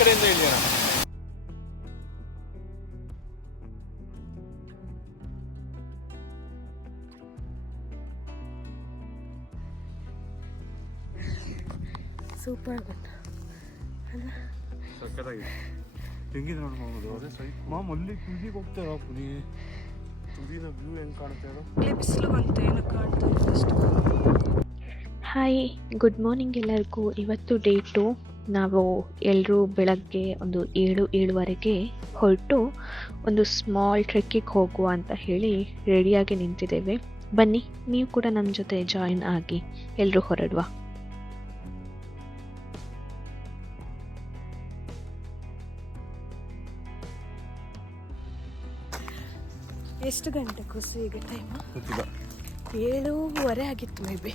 ಕಡೆಯಿಂದ ಇಳಿಯೋಣ. ಸೂಪರ್ ಅಲ್ಲ, ಸಕ್ಕತ್ತಾಗಿದೆ. ಹೆಂಗಿದೆ ನೋಡಿ ಮಾಮೂದು, ಅದೇ ಸೈ ಮಾಮ್ ಅಲ್ಲಿ ತುದಿಗೆ ಹೋಗ್ತಾರ ಪುನಿ, ತುದಿನ ವ್ಯೂ ಹೆಂಗೆ ಕಾಣುತ್ತೆ ಅದು. ಇಲ್ಲಿ ಬಿಸಿಲು ಬಂತು, ಏನು ಕಾಣ್ತಾರೆ ಅಷ್ಟು. ಹಾಯ್, ಗುಡ್ ಮಾರ್ನಿಂಗ್ ಎಲ್ಲರಿಗೂ. ಇವತ್ತು ಡೇ 2. ನಾವು ಎಲ್ಲರೂ ಬೆಳಗ್ಗೆ ಒಂದು 7-7:15ಗೆ ಹೊರಟು ಒಂದು ಸ್ಮಾಲ್ ಟ್ರೆಕ್ಕಿಗೆ ಹೋಗುವ ಅಂತ ಹೇಳಿ ರೆಡಿಯಾಗಿ ನಿಂತಿದ್ದೇವೆ. ಬನ್ನಿ, ನೀವು ಕೂಡ ನಮ್ಮ ಜೊತೆ ಜಾಯಿನ್ ಆಗಿ ಎಲ್ಲರೂ ಹೊರಡುವ. ಎಷ್ಟು ಗಂಟೆ ಖುಷಿ ಈಗ ಟೈಮ್? ಗೊತ್ತಿಲ್ಲ, 7:30 ಆಗಿತ್ತು ಮೇ ಬಿ.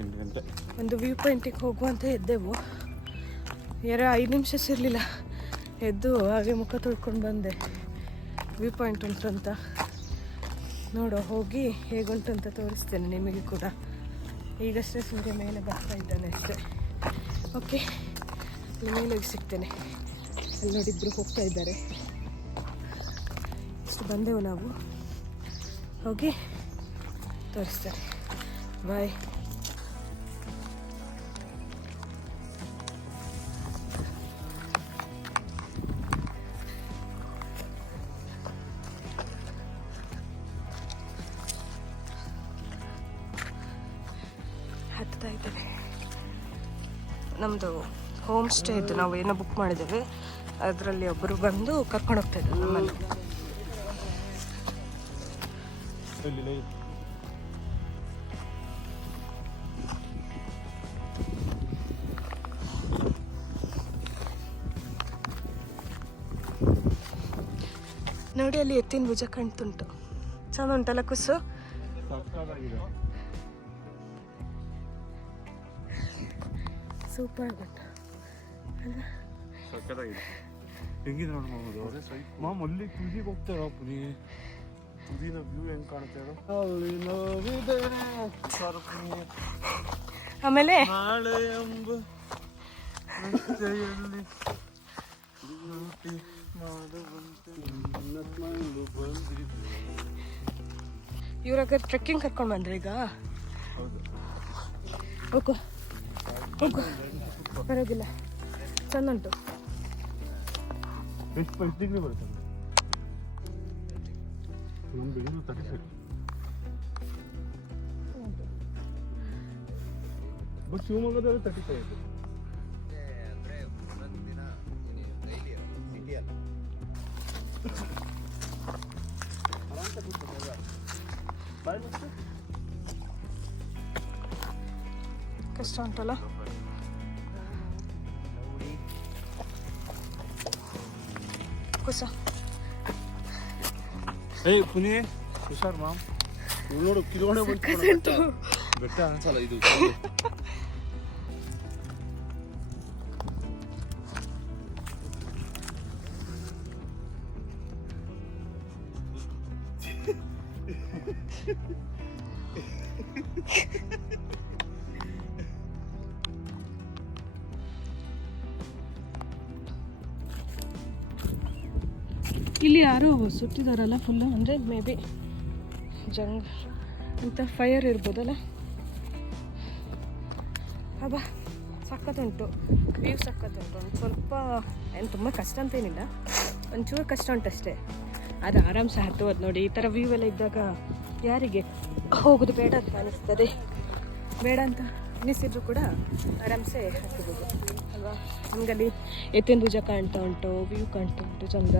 8 ಗಂಟೆ. ಒಂದು ವ್ಯೂ ಪಾಯಿಂಟಿಗೆ ಹೋಗುವಂತ ಎದ್ದೆವು. 5 ನಿಮಿಷ ಇರಲಿಲ್ಲ, ಎದ್ದು ಹಾಗೆ ಮುಖ ತೊಳ್ಕೊಂಡು ಬಂದೆ. ವ್ಯೂ ಪಾಯಿಂಟ್ ಉಂಟಂತ ನೋಡೋ, ಹೋಗಿ ಹೇಗುಂಟಂತ ತೋರಿಸ್ತೇನೆ ನಿಮಗೆ ಕೂಡ. ಈಗಷ್ಟೇ ಸೂರ್ಯ ಮೇಲೆ ಬರ್ತಾ ಇದ್ದಾನೆ ಅಷ್ಟೇ. ಓಕೆ, ಅಲ್ಲಿ ಮೇಲೆ ಹೋಗಿ ಸಿಗ್ತೇನೆ. ಅಲ್ಲಿ ನೋಡಿಬ್ರು ಹೋಗ್ತಾ ಇದ್ದಾರೆ. ಇಷ್ಟು ಬಂದೆವು ನಾವು, ಹೋಗಿ ತೋರಿಸ್ತೇನೆ. ಬಾಯ್. ಹತ್ತಾ ಇದ್ದೇವೆ. ನಮ್ಮದು ಹೋಮ್ ಸ್ಟೇ ಇದ್ದು, ನಾವು ಏನೋ ಬುಕ್ ಮಾಡಿದ್ದೇವೆ, ಅದರಲ್ಲಿ ಒಬ್ಬರು ಬಂದು ಕರ್ಕೊಂಡು ಹೋಗ್ತಾ ಇದ್ದಾರೆ ನಮ್ಮಲ್ಲಿ. ನೋಡಿ, ಅಲ್ಲಿ ಎತ್ತಿನ ಭುಜ ಕಾಣ್ತುಂಟು. ಚಂದ ಉಂಟಲ್ಲ ಕುಸು? ಸೂಪರ್ ಉಂಟು ಅಲ್ಲ, ಸಕ್ಕತ್ತಾಗಿದೆ. ಹೆಂಗಿದೆ ನೋಡಿ ಮಾಮೂದು, ಅದೇ ಸೈ ಮಾಮ್ ಅಲ್ಲಿ ತುದಿಗೆ ಹೋಗ್ತಾರ ಪುನಿ, ತುದಿನ ವ್ಯೂ ಹೆಂಗೆ ಕಾಣುತ್ತೆ ಅದು. ಆಮೇಲೆ ನಾಳೆ ಎಂಬ ರಸ್ತೆಯಲ್ಲಿ ಇವ್ರಾಗ ಟ್ರೆಕ್ಕಿಂಗ್ ಕರ್ಕೊಂಡು ಬಂದ್ರೆ ಈಗ. ಹೋಗು ಹೋಗು, ಪರವಾಗಿಲ್ಲ, ಚಂದ ಉಂಟು. ಎಷ್ಟು ಡಿಗ್ರಿ ಬರುತ್ತೆ ನಮ್ದು? 36. ಬಟ್ ಶಿವಮೊಗ್ಗದಲ್ಲಿ 35 ಇದೆ. ಕಷ್ಟ ಉಂಟಲ್ಲ. ಕುಸ ಏಯ್ ಪುನಿ, ಹುಷಾರ್ ಮಾಮ್. ನೋಡು, ಕಿಲೋಣೆ ಬಂತು ಬೆಟ್ಟ ಅನ್ಸಲ್ಲ ಇದು. ಇಲ್ಲಿ ಯಾರೋ ಸುತ್ತಿದಾರಲ್ಲ ಫುಲ್ಲು, ಅಂದರೆ ಮೇ ಬಿ ಅಂತ ಫೈರ್ ಇರ್ಬೋದಲ್ಲ. ಅಬ್ಬಾ, ಸಖತ್ತುಂಟು ವ್ಯೂ, ಸಖತ್ತುಂಟು. ಒಂದು ಸ್ವಲ್ಪ ಏನು ತುಂಬ ಕಷ್ಟ ಅಂತೇನಿಲ್ಲ, ಒಂಚೂರು ಕಷ್ಟ ಉಂಟಷ್ಟೇ. ಅದು ಆರಾಮ್ಸೆ ಹತ್ತುವುದು ನೋಡಿ. ಈ ಥರ ವ್ಯೂ ಎಲ್ಲ ಇದ್ದಾಗ ಯಾರಿಗೆ ಹೋಗೋದು ಬೇಡ ಅಂತ ಅನಿಸ್ತದೆ? ಬೇಡ ಅಂತ ಅನಿಸಿದ್ರು ಕೂಡ ಆರಾಮ್ಸೆ ಹತ್ತಬಹುದು ಅಲ್ವಾ? ನಮಗಲ್ಲಿ ಎತ್ತಿನ ಭುಜ ಕಾಣ್ತಾ ಉಂಟು, ವ್ಯೂ ಕಾಣ್ತಾ ಉಂಟು, ಚಂದ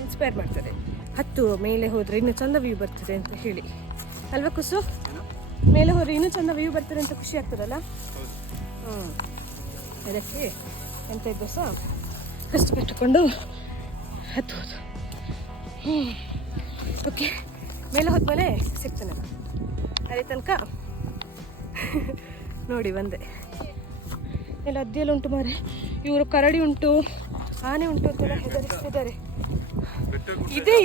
ಇನ್ಸ್ಪೈರ್ ಮಾಡ್ತದೆ. ಹತ್ತು ಮೇಲೆ ಹೋದರೆ ಇನ್ನೂ ಚಂದ ವ್ಯೂ ಬರ್ತದೆ ಅಂತ ಹೇಳಿ ಅಲ್ವಾ ಕುಸು? ಮೇಲೆ ಹೋದರೆ ಇನ್ನೂ ಚಂದ ವ್ಯೂ ಬರ್ತದೆ ಅಂತ ಖುಷಿ ಆಗ್ತದಲ್ಲ. ಅದಕ್ಕೆ ಎಂತ ಇದ್ದು ಸಹ ಕಷ್ಟಪಟ್ಟುಕೊಂಡು ಹತ್ತುವುದು. ಓಕೆ, ಮೇಲೆ ಹೋದ್ಮೇಲೆ ಸಿಗ್ತಾನೆ ಅಲ್ಲಿ ತನಕ. ನೋಡಿ ಬಂದೆ. ಎಲ್ಲ ಅದ್ದೆಲ್ಲ ಉಂಟು ಮಾರೆ, ಇವರು ಕರಡಿ ಉಂಟು, ಆನೆ ಉಂಟು ಅಂತೆಲ್ಲ ಹೆದರಿಸ್ತಿದ್ದಾರೆ.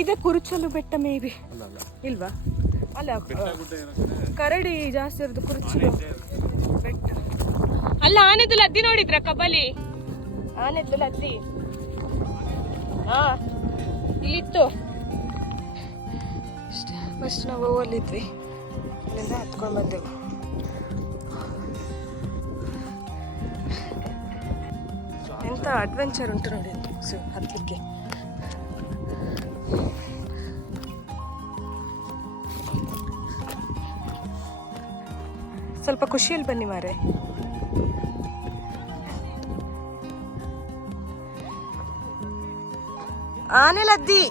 ಇದೆ ಕುರುಚಲು ಬೆಟ್ಟ ಮೇ ಬಿ ಇಲ್ವಾ? ಅಲ್ಲ, ಕರಡಿ ಜಾಸ್ತಿ ಇರೋದು ಕುರುಚಲು ಬೆಟ್ಟ. ಅಲ್ಲ, ಆನೆದಲ್ಲ ಅದ್ದಿ ನೋಡಿದ್ರ ಕಬಲಿ ಆನೆದ್ಲಲ್ಲ ಅತ್ತಿ. ಹಾ ಇಲ್ಲಿತ್ತು. ಫಸ್ಟ್ ನಾವು ಅಲ್ಲಿದ್ವಿ, ಅಲ್ಲಿಂದ ಹತ್ಕೊಂಡು ಬಂದೆವು. ಎಂಥ ಅಡ್ವೆಂಚರ್ ಉಂಟು ನೋಡಿ ಹತ್ತಲಿಕ್ಕೆ. ಸ್ವಲ್ಪ ಖುಷಿಯಲ್ಲಿ ಬನ್ನಿ ಮಾರೆ. ಆನೆಲದ್ದಿ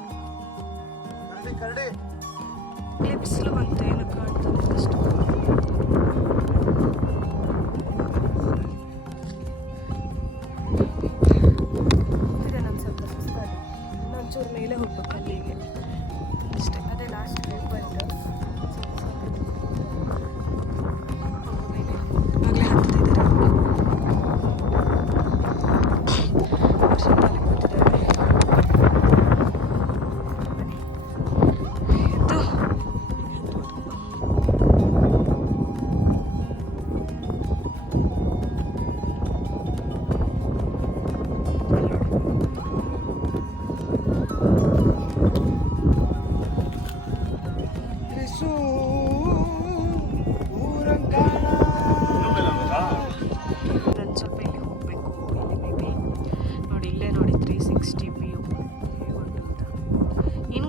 ಬಿಸಿಲು ಬಂತು, ಏನು ಕಾಣ್ತದೆ ಅಷ್ಟು. ಇದೆ ನಾನು ಸ್ವಲ್ಪ ಸುಸ್ತಾಗಿ ಇನ್ನೊಂಚೂರು ಮೇಲೆ ಹೋಗ್ಬೇಕು ಅಲ್ಲಿಗೆ ಅಷ್ಟೇ. ಅದೇ ಲಾಸ್ಟ್ ವ್ಯೂ ಪಾಯಿಂಟ್. ಆಗಲೇ ಹತ್ತಿದ್ದಾರೆ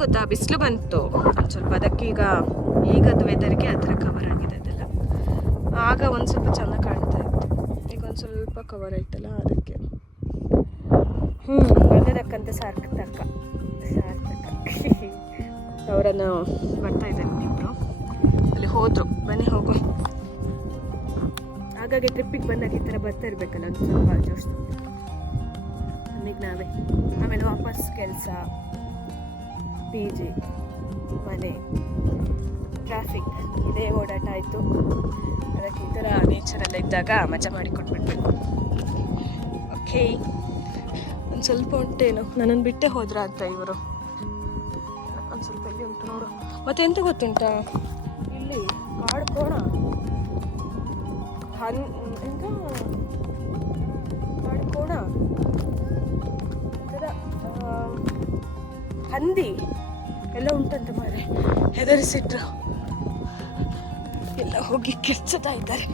ಗೊತ್ತಾ, ಬಿಸಿಲು ಬಂತು ಒಂದು ಸ್ವಲ್ಪ. ಅದಕ್ಕೆ ಈಗದ ವೆದರ್ಗೆ ಆ ಥರ ಕವರ್ ಆಗಿದೆ ಅದೆಲ್ಲ. ಆಗ ಒಂದು ಸ್ವಲ್ಪ ಚೆನ್ನಾಗಿ ಕಾಣ್ತಾ ಇತ್ತು, ಈಗ ಒಂದು ಸ್ವಲ್ಪ ಕವರ್ ಆಯ್ತಲ್ಲ ಅದಕ್ಕೆ. ಒಳ್ಳೆದಕ್ಕಂತೆ ಸಾರ್ಥಕ ಅವರನ್ನು ಬರ್ತಾ ಇದ್ದಾರೆ ಇಬ್ಬರು, ಅಲ್ಲಿ ಹೋದರು. ಬನ್ನಿ ಹೋಗೋ. ಹಾಗಾಗಿ ಟ್ರಿಪ್ಪಿಗೆ ಬಂದಾಗ ಈ ಥರ ಬರ್ತಾ ಇರಬೇಕಲ್ಲ, ಒಂದು ಸ್ವಲ್ಪ ಜೋಶ್ ಈಗ ನಾವೇ. ಆಮೇಲೆ ವಾಪಸ್ ಕೆಲಸ, PG, ಮನೆ, ಟ್ರಾಫಿಕ್, ಇದೇ ಓಡಾಟ ಆಯಿತು. ಅದಕ್ಕೆ ಈ ಥರ ನೇಚರೆಲ್ಲ ಇದ್ದಾಗ ಮಜಾ ಮಾಡಿಕೊಟ್ಬಿಡ್ಬೇಕು. ಓಕೆ, ಒಂದು ಸ್ವಲ್ಪ ಉಂಟೇನು, ನನ್ನನ್ನು ಬಿಟ್ಟೇ ಹೋದ್ರ ಅಂತ ಇವರು. ಒಂದು ಸ್ವಲ್ಪ ಇಲ್ಲಿ ಉಂಟು ನೋಡು. ಮತ್ತೆ ಎಂತ ಗೊತ್ತುಂಟಾ, ಇಲ್ಲಿ ಕಾಡ್ಕೋಣ ಎಂತ ಕಾಡ್ಕೋಣ ಹಂದಿ ಎಲ್ಲ ಉಂಟಂತೆ ಮಾರೆ. ಹೆದರಿಸಿಟ್ರು, ಎಲ್ಲ ಹೋಗಿ ಕಿರ್ಚುತ್ತಾ ಇದ್ದಾರೆ.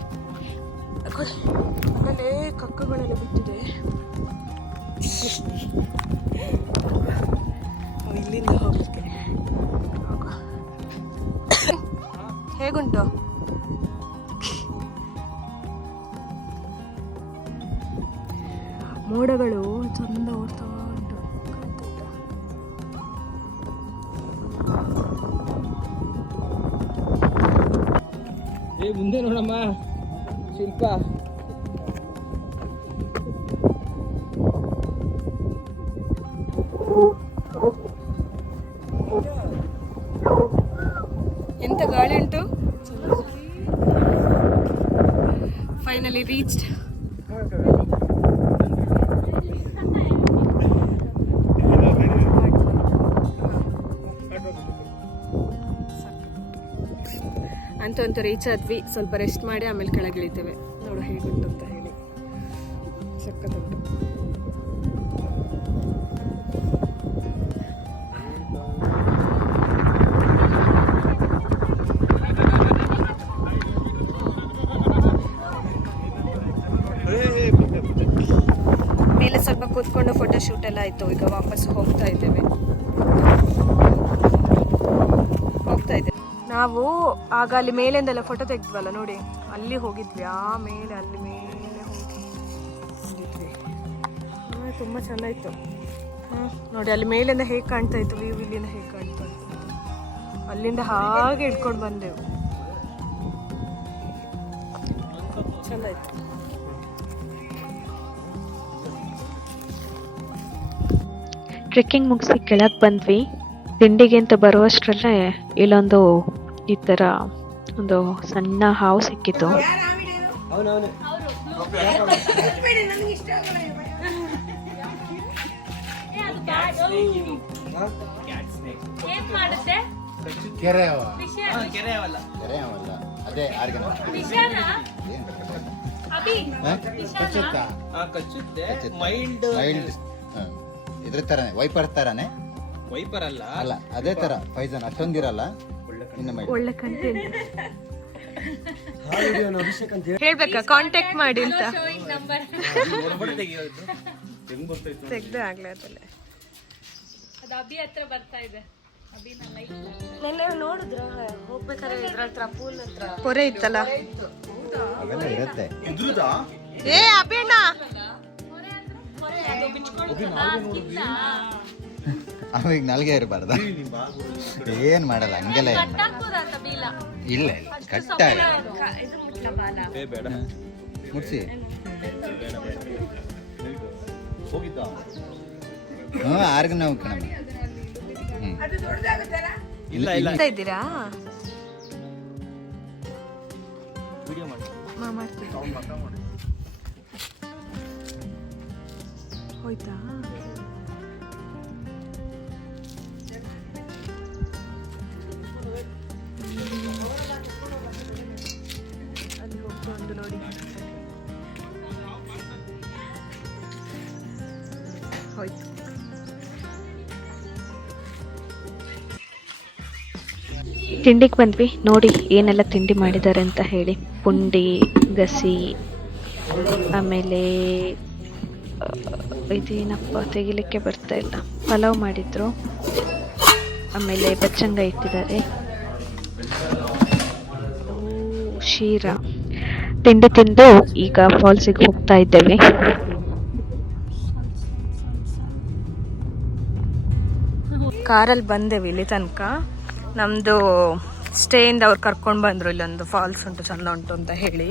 ಆಮೇಲೆ ಕಕ್ಕಗಳೆಲ್ಲ ಬಿಟ್ಟಿದೆ. ಇಲ್ಲಿಂದ ಹೋಗ್ಲಿಕ್ಕೆ ಹೇಗುಂಟು? ಮೋಡಗಳು ಚಂದ ಓಡ್ತಾ ಉಂಟು, ಕಾಣ್ತಾ. ಮುಂದೆ ನೋಡಮ್ಮ ಶಿಲ್ಪ. ಎಂತ ಗಾಳಿ ಉಂಟು. Finally reached. ಅಂತೂ ರೀಚ್ ಆದ್ವಿ. ಸ್ವಲ್ಪ ರೆಸ್ಟ್ ಮಾಡಿ ಆಮೇಲೆ ಕೆಳಗೆ ಇಳಿತೇವೆ. ನೋಡು ಹೇಗುಂಟು ಅಂತ ಹೇಳಿ. ಸಕ್ಕತ್ತುಂಟು. ಮೇಲೆ ಸ್ವಲ್ಪ ಕೂತ್ಕೊಂಡು ಫೋಟೋ ಶೂಟ್ ಎಲ್ಲ ಆಯಿತು. ಈಗ ವಾಪಸ್ ಹೋಗ್ತಾ ಇದ್ದೇವೆ. ನಾವು ಆಗ ಅಲ್ಲಿ ಮೇಲಿಂದೆಲ್ಲ ಫೋಟೋ ತೆಗೆದ್ವಲ್ಲ ನೋಡಿ, ಅಲ್ಲಿ ಹೋಗಿದ್ವಿ. ಆಮೇಲೆ ಅಲ್ಲಿ ಮೇಲೆ ಹೋಗಿದ್ವಿ. ತುಂಬ ಚೆಂದ ಇತ್ತು. ನೋಡಿ ಅಲ್ಲಿ ಮೇಲಿಂದ ಹೇಗೆ ಕಾಣ್ತಾ ಇತ್ತು ವ್ಯೂ, ಇಲ್ಲಿಂದ ಹೇಗೆ ಕಾಣ್ತಾ ಇತ್ತು. ಅಲ್ಲಿಂದ ಹಾಗೆ ಇಟ್ಕೊಂಡು ಬಂದೆವು. ಚೆಂದ ಇತ್ತು. ಟ್ರೆಕ್ಕಿಂಗ್ ಮುಗಿಸಿ ಕೆಳಗೆ ಬಂದ್ವಿ. ತಿಂಡಿಗೆ ಅಂತ ಬರುವಷ್ಟರಲ್ಲೇ ಇಲ್ಲೊಂದು ಈ ಥರ ಒಂದು ಸಣ್ಣ ಹಾವು ಸಿಕ್ಕಿತ್ತು. ಕೆರೆ ಅವಲ್ಲ ಅದೇ ಆರ್ಗನ ಕಚ್ಚುತ್ತಾ ಕಚ್ಚುತ್ತೆ ಮೈಲ್ಡ್ ಇದ್ರ ತರನೇ ವೈಪರ್ ತರಾನೇ ವೈಪರ್ ಅಲ್ಲ ಅಲ್ಲ ಅದೇ ತರ ಪೈಸನ್ ಅಷ್ಟೊಂದಿರಲ್ಲ ಇನ್ನು ಮೈಲ್ಡ್ ಒಳ್ಳೆ ಕಂಟೆಂಟ್ ಹೇಳ್ಬೇಕಾ ಕಾಂಟ್ಯಾಕ್ಟ್ ಮಾಡಿ ಅಂತ ತೆಗ್ದೆ ಆಗ್ಲೇ ಅದಲ್ಲೇ ನೆನ್ನೆ ನೋಡಿದ್ರ ಹೋಗ್ಬೇಕಾದ್ರೆ ಇದ್ರ ಹತ್ರ ಪೂಲ್ ಹತ್ರ ಪೊರೆ ಇತ್ತಲ್ಲ ಅವೆಲ್ಲ ಇರುತ್ತೆ ಏ ಅಭಿಣ್ಣ ಅವಾಗ ನಾಲ್ಗೆ ಇರಬಾರ್ದ ಏನ್ ಮಾಡಲ್ಲ ಹಂಗೆಲ್ಲ ಇಲ್ಲ ಕಟ್ಟಾಗ ಮುಡ್ಸಿ ಆರ್ಗ ನಾವು ಕಣ ಇಲ್ಲ ಇಲ್ಲ ಇದ್ದೀರಾ ಹೋಯ್ತಾ ಅಲ್ಲಿ ಹೋಗ್ಕೊಂಡು ನೋಡಿ ಹೋಯ್ತು. ತಿಂಡಿಗೆ ಬಂದ್ವಿ. ನೋಡಿ ಏನೆಲ್ಲ ತಿಂಡಿ ಮಾಡಿದ್ದಾರೆ ಅಂತ ಹೇಳಿ. ಪುಂಡಿ, ಗಸಿ, ಆಮೇಲೆ ಇದೇನಪ್ಪ ತೆಗಿಲಿಕ್ಕೆ ಬರ್ತಾ ಇಲ್ಲ, ಪಲಾವ್ ಮಾಡಿದ್ರು, ಆಮೇಲೆ ಬಚ್ಚಂಗ ಇಟ್ಟಿದ್ದಾರೆ, ಶೀರಾ. ತಿಂಡಿ ತಿಂದು ಈಗ ಫಾಲ್ಸಿಗೆ ಹೋಗ್ತಾ ಇದ್ದೇವೆ. ಕಾರಲ್ಲಿ ಬಂದೇವಿ ಇಲ್ಲಿ ತನಕ. ನಮ್ಮದು ಸ್ಟೇಯಿಂದ ಅವ್ರು ಕರ್ಕೊಂಡು ಬಂದರು. ಇಲ್ಲೊಂದು ಫಾಲ್ಸ್ ಉಂಟು, ಚಂದ ಉಂಟು ಅಂತ ಹೇಳಿ.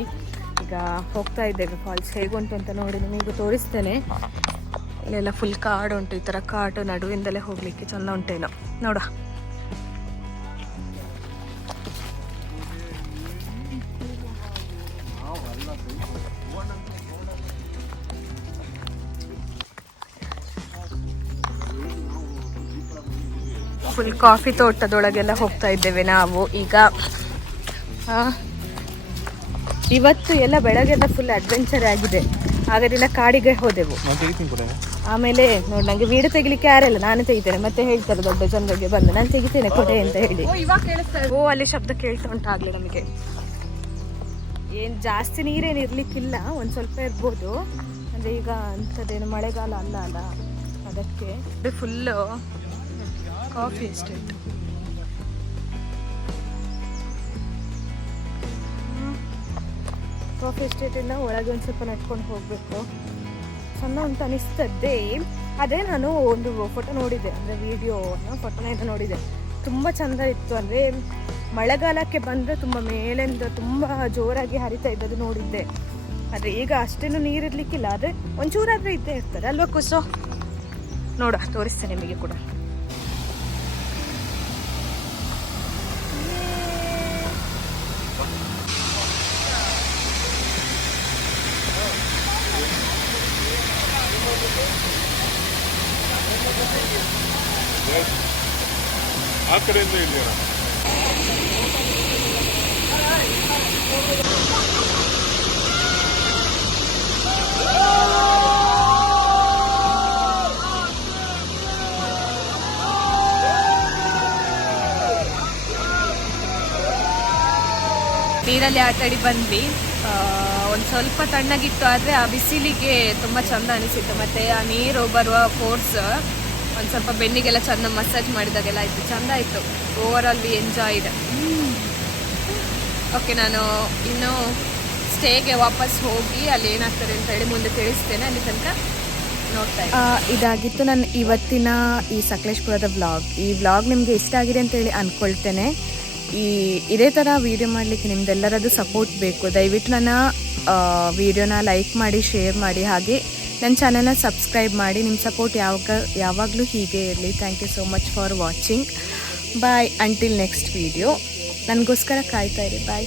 ಈಗ ಹೋಗ್ತಾ ಇದ್ದೇವೆ. ಫಾಲ್ಸ್ ಹೇಗುಂಟು ಅಂತ ನೋಡಿ ನಿಮಗೂ ತೋರಿಸ್ತೇನೆ. ಇಲ್ಲೆಲ್ಲ ಫುಲ್ ಕಾಡು ಉಂಟು. ಈ ಥರ ಕಾಡು ನಡುವಿಂದಲೇ ಹೋಗಲಿಕ್ಕೆ ಚಂದ ಉಂಟೇನೋ ನೋಡ. ಫುಲ್ ಕಾಫಿ ತೋಟದೊಳಗೆಲ್ಲ ಹೋಗ್ತಾ ಇದ್ದೇವೆ ನಾವು ಈಗ. ಇವತ್ತು ಎಲ್ಲ ಬೆಳಗ್ಗೆಲ್ಲ ಫುಲ್ ಅಡ್ವೆಂಚರ್ ಆಗಿದೆ. ಆಗದಿನ ಕಾಡಿಗೆ ಹೋದೆವು. ಆಮೇಲೆ ನೋಡಿ, ನಂಗೆ ವೀಡಿಯೋ ತೆಗಿಲಿಕ್ಕೆ ಯಾರಿಲ್ಲ, ನಾನೇ ತೆಗಿತೇನೆ. ಮತ್ತೆ ಹೇಳ್ತಾರೆ ದೊಡ್ಡ ಜನರಿಗೆ ಬಂದು ನಾನು ತೆಗಿತೇನೆ ಕೊಡೆ ಅಂತ ಹೇಳಿ. ಓ ಅಲ್ಲಿ ಶಬ್ದ ಕೇಳ್ತಾ ಉಂಟಾಗ್ಲಿ ನಮಗೆ. ಏನು ಜಾಸ್ತಿ ನೀರೇನು ಇರ್ಲಿಕ್ಕಿಲ್ಲ, ಒಂದು ಸ್ವಲ್ಪ ಇರ್ಬೋದು. ಅಂದರೆ ಈಗ ಅಂಥದ್ದೇನು ಮಳೆಗಾಲ ಅಲ್ಲ ಅಲ್ಲ, ಅದಕ್ಕೆ ಫುಲ್ಲು ಕಾಫಿ ಎಸ್ಟೇಟ್. ಕಾಫಿ ಎಸ್ಟೇಟಿಂದ ಒಳಗೆ ಒಂದು ಸ್ವಲ್ಪ ನಡ್ಕೊಂಡು ಹೋಗಬೇಕು. ಚೆಂದ ಅಂತ ಅನಿಸ್ತದೆ. ಅದೇ ನಾನು ಒಂದು ಫೋಟೋ ನೋಡಿದ್ದೆ, ಅಂದರೆ ವಿಡಿಯೋನ ಫೋಟೋನ ನೋಡಿದೆ. ತುಂಬ ಚೆಂದ ಇತ್ತು. ಅಂದರೆ ಮಳೆಗಾಲಕ್ಕೆ ಬಂದರೆ ತುಂಬ ಮೇಲಿಂದ ತುಂಬ ಜೋರಾಗಿ ಹರಿತಾ ಇದ್ದದ್ದು ನೋಡಿದ್ದೆ. ಆದರೆ ಈಗ ಅಷ್ಟೇನು ನೀರಿರ್ಲಿಕ್ಕಿಲ್ಲ, ಆದರೆ ಒಂಚೂರಾದರೆ ಇದ್ದೇ ಇರ್ತದೆ ಅಲ್ವಾ ಕುಸು? ನೋಡ ತೋರಿಸ್ತೇನೆ ನಿಮಗೆ ಕೂಡ. ಆ ಕಡೆಯಿಂದ ಇದೆಯಾ? ನೀರಲ್ಲಿ ಆಟಾಡಿ ಬಂದ್ವಿ. ಒಂದು ಸ್ವಲ್ಪ ತಣ್ಣಗಿತ್ತು, ಆದರೆ ಆ ಬಿಸಿಲಿಗೆ ತುಂಬ ಚೆಂದ ಅನಿಸಿತ್ತು. ಮತ್ತು ಆ ನೀರು ಬರುವ ಫೋರ್ಸ್ ಒಂದು ಸ್ವಲ್ಪ ಬೆನ್ನಿಗೆಲ್ಲ ಚೆಂದ ಮಸಾಜ್ ಮಾಡಿದಾಗೆಲ್ಲ ಆಯಿತು, ಚೆಂದ ಆಯಿತು. Over all we enjoyed. Okay, ನಾನು ಇನ್ನು ಸ್ಟೇಗೆ ವಾಪಸ್ ಹೋಗಿ ಅಲ್ಲಿ ಏನಾಗ್ತದೆ ಅಂತ ಹೇಳಿ ಮುಂದೆ ತಿಳಿಸ್ತೇನೆ. ಅಲ್ಲಿ ತನಕ ನೋಡ್ತಾ ಇದಾಗಿತ್ತು ನನ್ನ ಇವತ್ತಿನ ಈ ಸಕಲೇಶ್ಪುರದ ವ್ಲಾಗ್. ಈ ವ್ಲಾಗ್ ನಿಮಗೆ ಇಷ್ಟ ಆಗಿದೆ ಅಂತೇಳಿ ಅಂದ್ಕೊಳ್ತೇನೆ. ಇದೇ ಥರ ವೀಡಿಯೋ ಮಾಡಲಿಕ್ಕೆ ನಿಮ್ದೆಲ್ಲರದ್ದು ಸಪೋರ್ಟ್ ಬೇಕು. ದಯವಿಟ್ಟು ನನ್ನ ವೀಡಿಯೋನ ಲೈಕ್ ಮಾಡಿ, ಶೇರ್ ಮಾಡಿ, ಹಾಗೆ ನನ್ನ ಚಾನಲ್ನ ಸಬ್ಸ್ಕ್ರೈಬ್ ಮಾಡಿ. ನಿಮ್ಮ ಸಪೋರ್ಟ್ ಯಾವಾಗಲೂ ಹೀಗೆ ಇರಲಿ. Thank you so much for watching. Bye. Until next video. ನನಗೋಸ್ಕರ ಕಾಯ್ತಾ ಇರಿ. ಬಾಯ್.